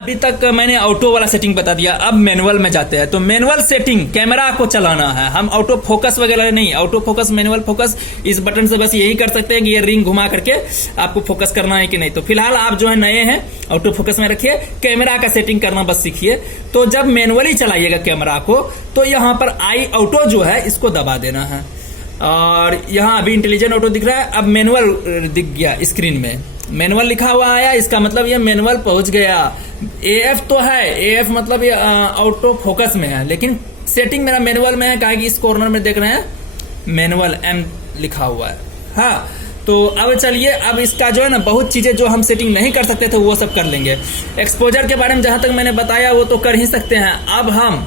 अभी तक मैंने ऑटो वाला सेटिंग बता दिया। अब मैनुअल में जाते हैं। तो मैनुअल सेटिंग, कैमरा को चलाना है, हम ऑटो फोकस वगैरह नहीं, ऑटो फोकस मैनुअल फोकस इस बटन से बस यही कर सकते हैं कि ये रिंग घुमा करके आपको फोकस करना है कि नहीं। तो फिलहाल आप जो है नए हैं, ऑटो फोकस में रखिए, कैमरा का सेटिंग करना बस सीखिए। तो जब मैनुअली चलाइएगा कैमरा को तो यहाँ पर आई ऑटो जो है इसको दबा देना है, और यहाँ अभी इंटेलिजेंट ऑटो दिख रहा है, अब मैनुअल दिख गया स्क्रीन में, मैनुअल लिखा हुआ आया, इसका मतलब ये मैनुअल पहुंच गया। एएफ तो है, एएफ मतलब ये ऑटो फोकस में है, लेकिन सेटिंग मेरा मैनुअल में है, कहा कि इस कॉर्नर में देख रहे हैं मैनुअल एम लिखा हुआ है। हाँ, तो अब चलिए, अब इसका जो है ना बहुत चीजें जो हम सेटिंग नहीं कर सकते थे वो सब कर लेंगे। एक्सपोजर के बारे में जहां तक मैंने बताया वो तो कर ही सकते हैं। अब हम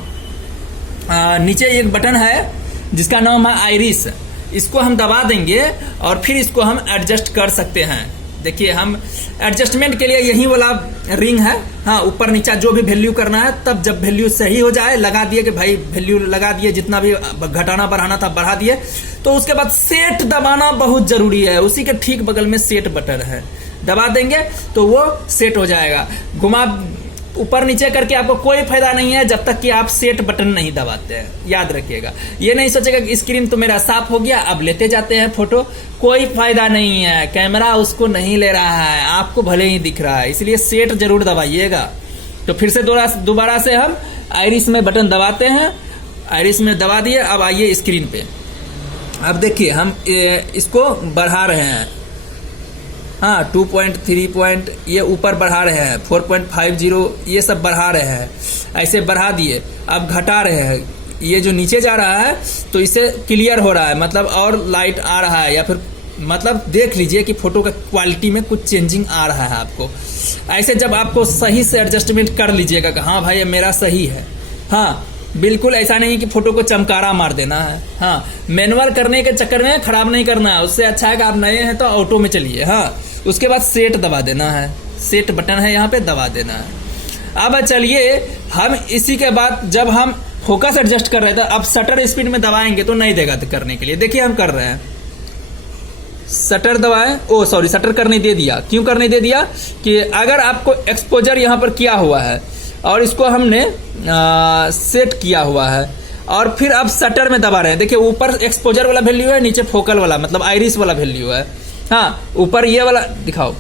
नीचे एक बटन है जिसका नाम है आइरिस, इसको हम दबा देंगे और फिर इसको हम एडजस्ट कर सकते हैं। देखिए, हम एडजस्टमेंट के लिए यही वाला रिंग है, हाँ, ऊपर नीचा जो भी वैल्यू करना है, तब जब वैल्यू सही हो जाए लगा दिए कि भाई वैल्यू लगा दिए, जितना भी घटाना बढ़ाना था बढ़ा दिए। तो उसके बाद सेट दबाना बहुत जरूरी है, उसी के ठीक बगल में सेट बटन है, दबा देंगे तो वो सेट हो जाएगा। घुमा ऊपर नीचे करके आपको कोई फायदा नहीं है जब तक कि आप सेट बटन नहीं दबाते हैं, याद रखिएगा। ये नहीं सोचेगा कि स्क्रीन तो मेरा साफ हो गया अब लेते जाते हैं फोटो, कोई फायदा नहीं है, कैमरा उसको नहीं ले रहा है, आपको भले ही दिख रहा है, इसलिए सेट जरूर दबाइएगा। तो फिर से दोबारा से हम आइरिस में बटन दबाते हैं, आइरिस में दबा दिए। अब आइए स्क्रीन पे, अब देखिए हम इसको बढ़ा रहे हैं, हाँ 2.3 ये ऊपर बढ़ा रहे हैं, 4.50 ये सब बढ़ा रहे हैं, ऐसे बढ़ा दिए। अब घटा रहे हैं, ये जो नीचे जा रहा है तो इसे क्लियर हो रहा है, मतलब और लाइट आ रहा है, या फिर मतलब देख लीजिए कि फोटो का क्वालिटी में कुछ चेंजिंग आ रहा है आपको। ऐसे जब आपको सही से एडजस्टमेंट कर लीजिएगा कि हाँ भाई मेरा सही है, हाँ बिल्कुल ऐसा नहीं कि फोटो को चमकारा मार देना है। हाँ, मैनुअल करने के चक्कर में खराब नहीं करना है, उससे अच्छा है कि आप नए हैं तो ऑटो में चलिए। हाँ, उसके बाद सेट दबा देना है, सेट बटन है यहाँ पे, दबा देना है। अब चलिए हम इसी के बाद जब हम फोकस एडजस्ट कर रहे थे, अब शटर स्पीड में दबाएंगे तो नहीं देगा करने के लिए। देखिए हम कर रहे हैं, शटर दबाएं, ओ सॉरी शटर करने दे दिया। क्यों करने दे दिया कि अगर आपको एक्सपोजर यहाँ पर किया हुआ है और इसको हमने सेट किया हुआ है और फिर अब शटर में दबा रहे हैं, देखिए ऊपर एक्सपोजर वाला वैल्यू है, नीचे फोकल वाला मतलब आइरिस वाला वैल्यू है। हाँ, ऊपर ये वाला दिखाओ,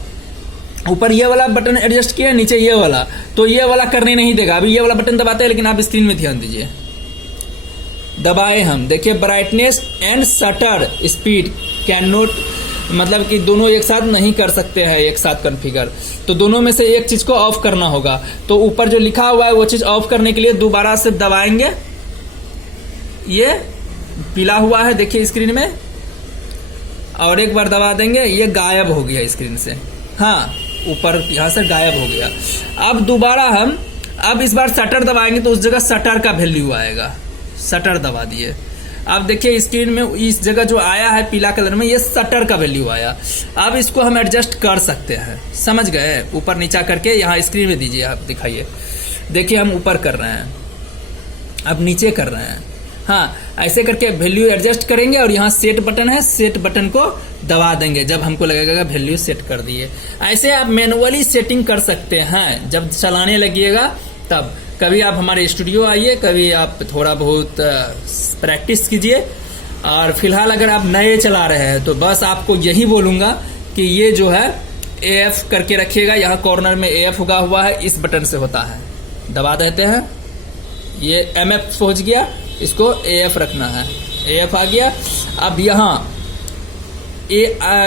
ऊपर ये वाला बटन एडजस्ट किया, नीचे ये वाला, तो ये वाला करने नहीं देगा। अभी ये वाला बटन दबाते हैं, लेकिन आप स्क्रीन में ध्यान दीजिए, दबाए हम, देखिए brightness and shutter speed can not, मतलब कि दोनों एक साथ नहीं कर सकते हैं एक साथ कॉन्फ़िगर, तो दोनों में से एक चीज को ऑफ करना होगा। तो ऊपर जो लिखा हुआ है वो चीज ऑफ करने के लिए दोबारा से दबाएंगे, ये पीला हुआ है देखिए स्क्रीन में, और एक बार दबा देंगे, ये गायब हो गया स्क्रीन से। हाँ, ऊपर यहां से गायब हो गया। अब दोबारा हम अब इस बार शटर दबाएंगे तो उस जगह शटर का वैल्यू आएगा, शटर दबा दिए। अब देखिए स्क्रीन में इस जगह जो आया है पीला कलर में, ये शटर का वैल्यू आया। अब इसको हम एडजस्ट कर सकते हैं, समझ गए, ऊपर नीचा करके यहाँ स्क्रीन में दीजिए, आप दिखाइए, देखिए हम ऊपर कर रहे हैं, अब नीचे कर रहे हैं। हाँ, ऐसे करके वैल्यू एडजस्ट करेंगे और यहाँ सेट बटन है, सेट बटन को दबा देंगे जब हमको लगेगा वैल्यू सेट कर दिए। ऐसे आप मैनुअली सेटिंग कर सकते हैं, जब चलाने लगिएगा तब। कभी आप हमारे स्टूडियो आइए, कभी आप थोड़ा बहुत प्रैक्टिस कीजिए। और फिलहाल अगर आप नए चला रहे हैं तो बस आपको यही बोलूंगा कि ये जो है AF करके रखिएगा, यहाँ कॉर्नर में AF उगा हुआ है, इस बटन से होता है, दबा देते हैं, ये MF पहुंच गया, इसको AF रखना है, AF आ गया। अब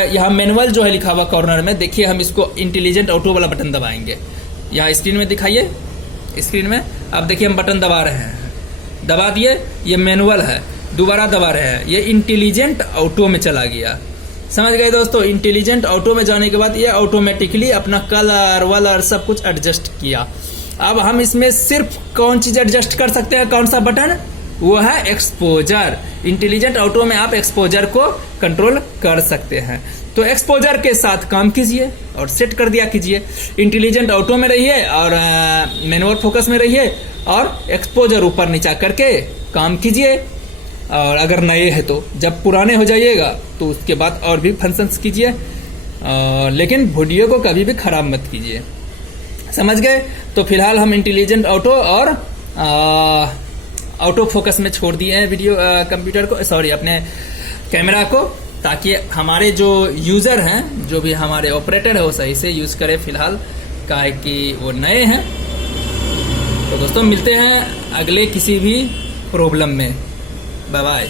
यहाँ मैनुअल जो है लिखा हुआ कॉर्नर में, देखिए हम इसको इंटेलिजेंट ऑटो वाला बटन दबाएंगे, यहाँ स्क्रीन में दिखाइए, स्क्रीन में अब देखिए हम बटन दबा रहे हैं, दबा दिए, ये मैनुअल है, दोबारा दबा रहे हैं, ये इंटेलिजेंट ऑटो में चला गया। समझ गए दोस्तों, इंटेलिजेंट ऑटो में जाने के बाद ये ऑटोमेटिकली अपना कलर वलर सब कुछ एडजस्ट किया। अब हम इसमें सिर्फ कौन चीज एडजस्ट कर सकते हैं, कौन सा बटन, वो है एक्सपोजर। इंटेलिजेंट ऑटो में आप एक्सपोजर को कंट्रोल कर सकते हैं, तो एक्सपोजर के साथ काम कीजिए और सेट कर दिया कीजिए। इंटेलिजेंट ऑटो में रहिए और मैनुअल फोकस में रहिए और एक्सपोजर ऊपर नीचा करके काम कीजिए। और अगर नए हैं तो जब पुराने हो जाइएगा तो उसके बाद और भी फंक्शंस कीजिए, लेकिन वीडियो को कभी भी खराब मत कीजिए। समझ गए? तो फिलहाल हम इंटेलिजेंट ऑटो और ऑटो फोकस में छोड़ दिए हैं वीडियो कंप्यूटर को, सॉरी अपने कैमरा को, ताकि हमारे जो यूजर हैं, जो भी हमारे ऑपरेटर है, वो सही से यूज करे फिलहाल, काहे कि वो नए हैं। तो दोस्तों मिलते हैं अगले किसी भी प्रॉब्लम में। Bye bye.